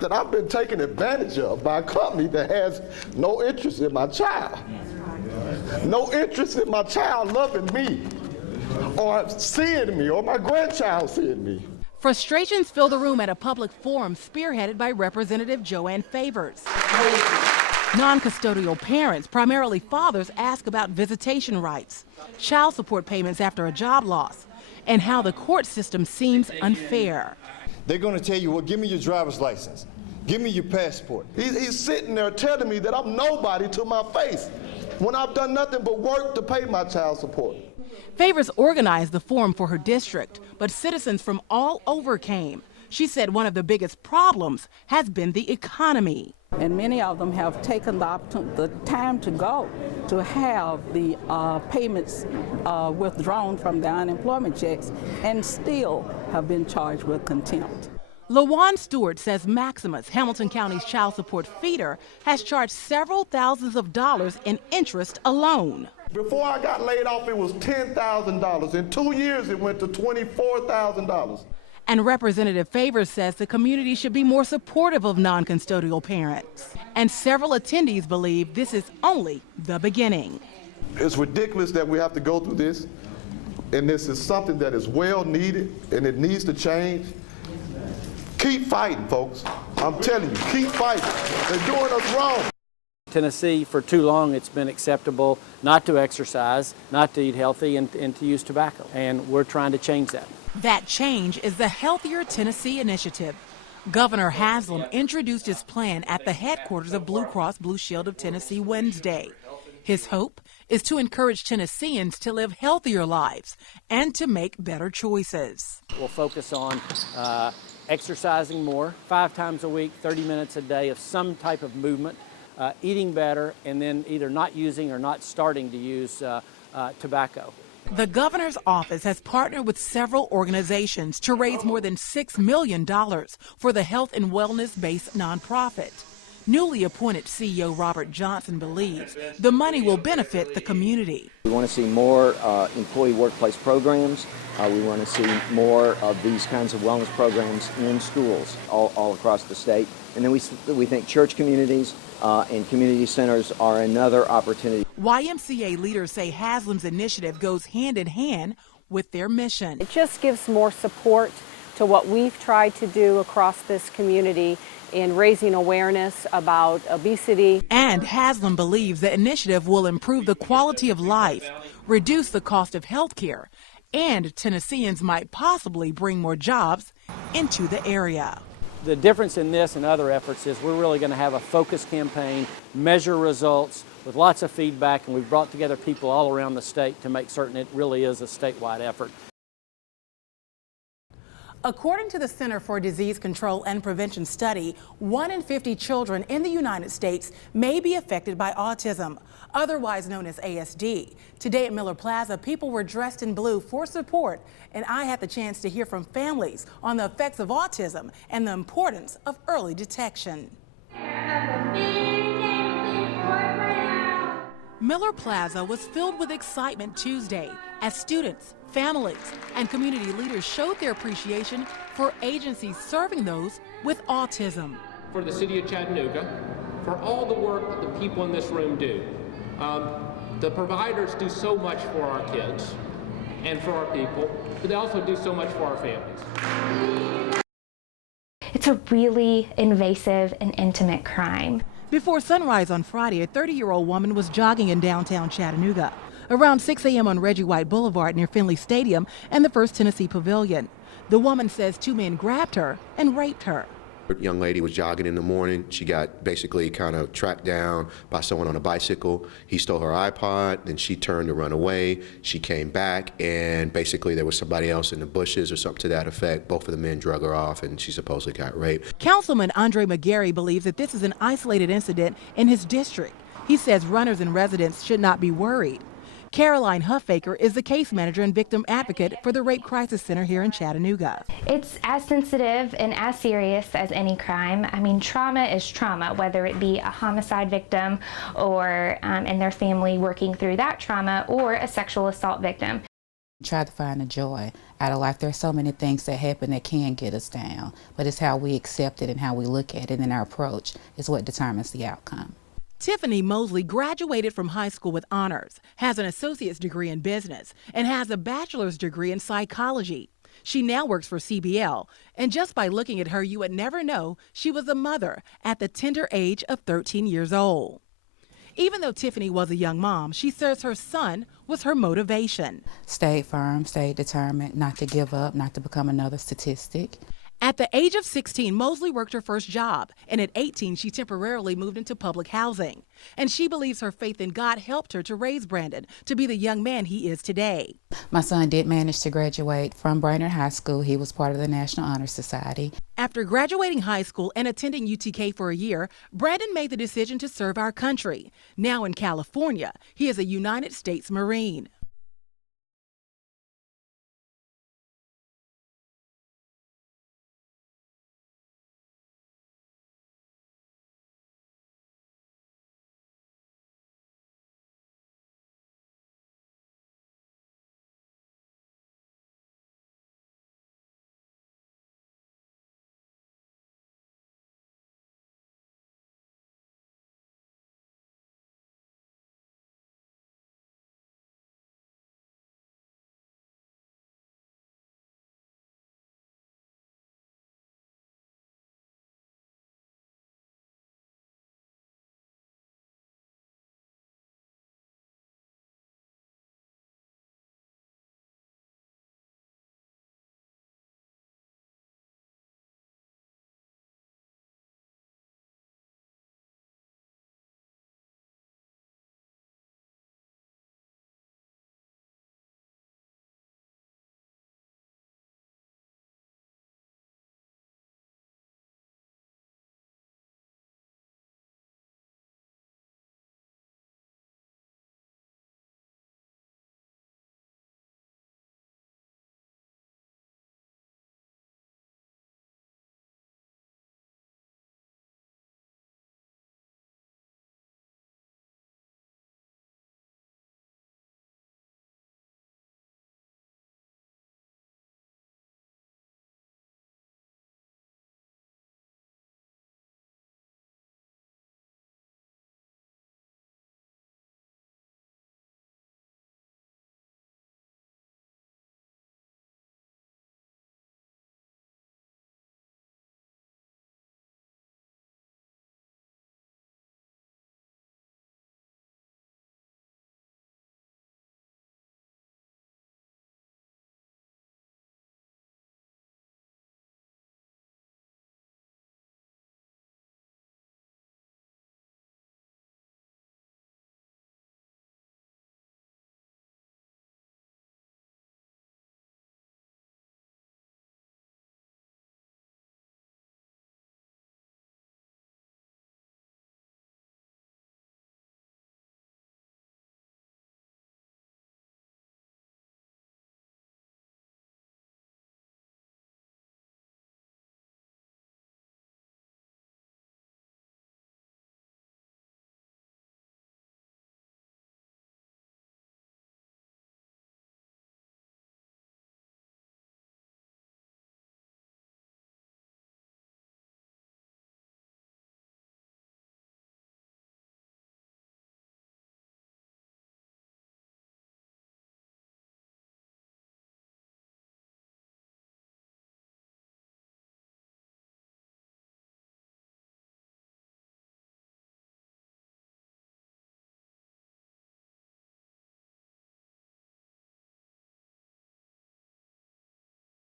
That I've been taken advantage of by a company that has no interest in my child. No interest in my child loving me or seeing me or my grandchild seeing me. Frustrations fill the room at a public forum spearheaded by Representative Joanne Favors. Non-custodial parents, primarily fathers, ask about visitation rights, child support payments after a job loss, and how the court system seems unfair. They're going to tell you, well, give me your driver's license. Give me your passport. He's sitting there telling me that I'm nobody to my face when I've done nothing but work to pay my child support. Favors organized the forum for her district, but citizens from all over came. She said one of the biggest problems has been the economy. And many of them have taken the time to go to have the payments withdrawn from their unemployment checks and still have been charged with contempt. LaJuan Stewart says Maximus, Hamilton County's child support feeder, has charged several thousands of dollars in interest alone. Before I got laid off, it was $10,000. In 2 years, it went to $24,000. And Representative Favors says the community should be more supportive of non-custodial parents. And several attendees believe this is only the beginning. It's ridiculous that we have to go through this, and this is something that is well needed, and it needs to change. Keep fighting, folks. I'm telling you, keep fighting. They're doing us wrong. Tennessee, for too long, it's been acceptable not to exercise, not to eat healthy, and to use tobacco. And we're trying to change that. That change is the Healthier Tennessee Initiative. Governor Haslam introduced his plan at the headquarters of Blue Cross Blue Shield of Tennessee Wednesday. His hope is to encourage Tennesseans to live healthier lives and to make better choices. We'll focus on exercising more, 5 times a week, 30 minutes a day of some type of movement, eating better, and then either not using or not starting to use tobacco. The governor's office has partnered with several organizations to raise more than $6 million for the health and wellness-based nonprofit. Newly appointed CEO Robert Johnson believes the money will benefit the community. We want to see more employee workplace programs. We want to see more of these kinds of wellness programs in schools all across the state. And then we think church communities and community centers are another opportunity. YMCA leaders say Haslam's initiative goes hand in hand with their mission. It just gives more support to what we've tried to do across this community in raising awareness about obesity. And Haslam believes the initiative will improve the quality of life, reduce the cost of health care, and Tennesseans might possibly bring more jobs into the area. The difference in this and other efforts is we're really going to have a focused campaign, measure results with lots of feedback, and we've brought together people all around the state to make certain it really is a statewide effort. According to the Center for Disease Control and Prevention study, 1 in 50 children in the United States may be affected by autism, otherwise known as ASD. Today at Miller Plaza, people were dressed in blue for support, and I had the chance to hear from families on the effects of autism and the importance of early detection. Miller Plaza was filled with excitement Tuesday as students, families, and community leaders showed their appreciation for agencies serving those with autism. For the city of Chattanooga, for all the work that the people in this room do. The providers do so much for our kids and for our people, but they also do so much for our families. It's a really invasive and intimate crime. Before sunrise on Friday, a 30-year-old woman was jogging in downtown Chattanooga around 6 a.m. on Reggie White Boulevard near Finley Stadium and the First Tennessee Pavilion. The woman says 2 men grabbed her and raped her. A young lady was jogging in the morning. She got basically kind of tracked down by someone on a bicycle. He stole her iPod, then she turned to run away. She came back, and basically there was somebody else in the bushes or something to that effect. Both of the men drug her off, and she supposedly got raped. Councilman Andre McGarry believes that this is an isolated incident in his district. He says runners and residents should not be worried. Caroline Huffaker is the case manager and victim advocate for the Rape Crisis Center here in Chattanooga. It's as sensitive and as serious as any crime. I mean, trauma is trauma, whether it be a homicide victim or and their family working through that trauma, or a sexual assault victim. Try to find the joy out of life. There's so many things that happen that can get us down, but it's how we accept it and how we look at it, and our approach is what determines the outcome. Tiffany Mosley graduated from high school with honors, has an associate's degree in business, and has a bachelor's degree in psychology. She now works for CBL, and just by looking at her, you would never know she was a mother at the tender age of 13 years old. Even though Tiffany was a young mom, she says her son was her motivation. Stayed firm, stayed determined, not to give up, not to become another statistic. At the age of 16, Mosley worked her first job, and at 18, she temporarily moved into public housing. And she believes her faith in God helped her to raise Brandon to be the young man he is today. My son did manage to graduate from Brainerd High School. He was part of the National Honor Society. After graduating high school and attending UTK for a year, Brandon made the decision to serve our country. Now in California, he is a United States Marine.